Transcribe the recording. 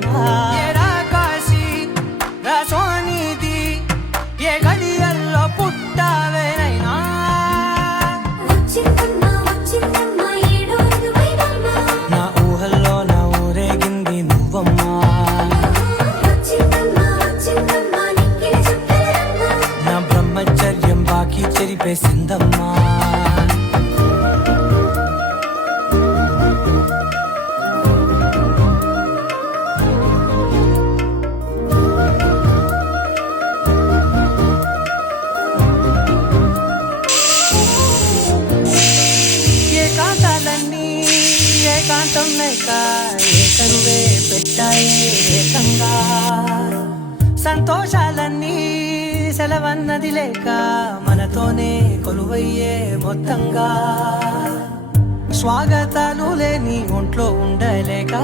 నిజంగా కాశీ రసోనిది ఏ గడియల్లో పుట్టావేనైనా నా ఊహల్లో నా ఊరేగింది నువ్వమ్మా నా బ్రహ్మచర్యం బాకీ చెరిపేసిందమ్మా ఏకాంతం లేక ఏకరువే పెట్టాయే ఏకంగా సంతోషాలన్నీ సెలవన్నది లేక మనతోనే కొలువయ్యే మొత్తంగా స్వాగతాలు లేని ఒంట్లో ఉండలేక